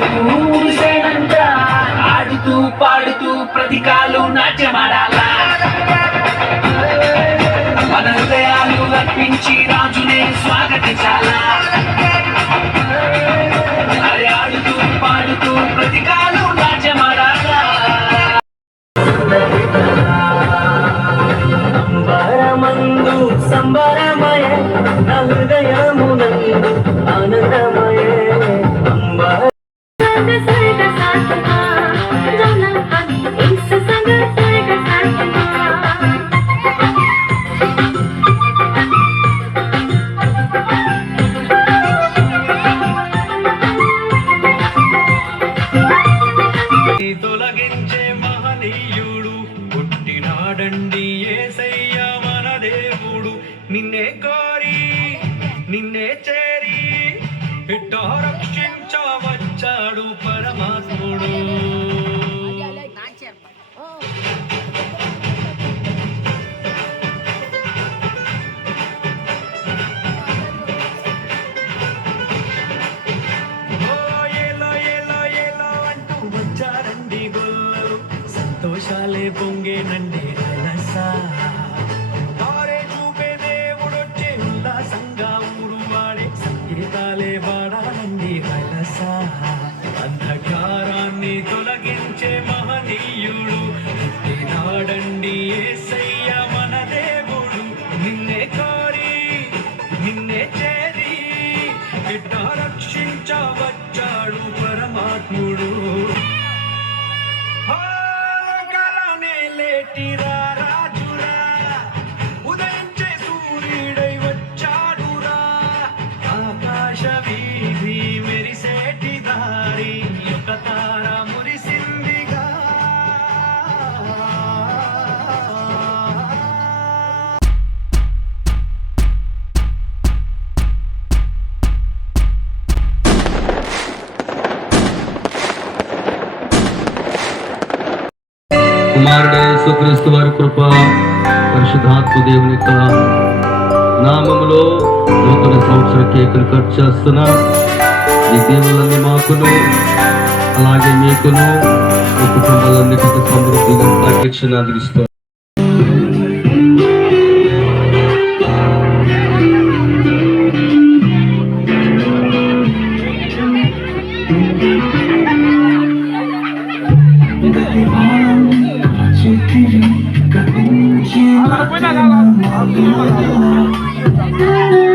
ముసుకు ఊసేనంట. ఆడుతూ పాడుతూ ప్రతికాలు నాట్యమాడాలా, మన హృదయాలు అర్పించి రాజునే స్వాగతించాలా. అరే ఆడుతూ పాడుతూ ప్రతికాలు నాట్యమాడాలా. అంబరమందు సంబరమయ నా హృదయమునందు ఆనందమయ అంబర తొలగించే మహనీయుడు పుట్టినాడండి యేసయ్య మన దేవుడు. నిన్నే కోరి నిన్నే చేరి ఇట్ట రక్షించవచ్చాడు పరమాత్ముడు. వచ్చారండి గొల్లలు సంతోషాలే పొంగేనండి రలసా. తారే చూపే దేవుడొచ్చే ఉల్లాసంగా ఊరు వాడే సంగీతాలే వాడాలండి రలసా. అంధకారాన్ని తొలగించే మహనీయుడు పుట్టినాడండి యేసయ్య మన దేవుడు. నిన్నే కోరి నిన్నే చేరి ఇట్ట రక్షించవచ్చాడు పరమాత్ముడు. లేటిరా రాజురా ఉదయించే సూర్యుడై వచ్చాడురా. ఆకాశ వీధి మెరిసేటి దారి ఒక తార మురిసిందిగా. కుమారుడే యేసుక్రీస్తు వారి కృప, పరిశుద్ధాత్మ దేవుని యొక్క నామములో నూతన సంవత్సర కేకులు కట్ చేస్తున్నా. ఈ దేవుళ్ళన్నీ మాకును అలాగే మీకును మీ కుటుంబాలన్నిటికీ సమృద్ధిగా రక్షణ అందిస్తూ Buena,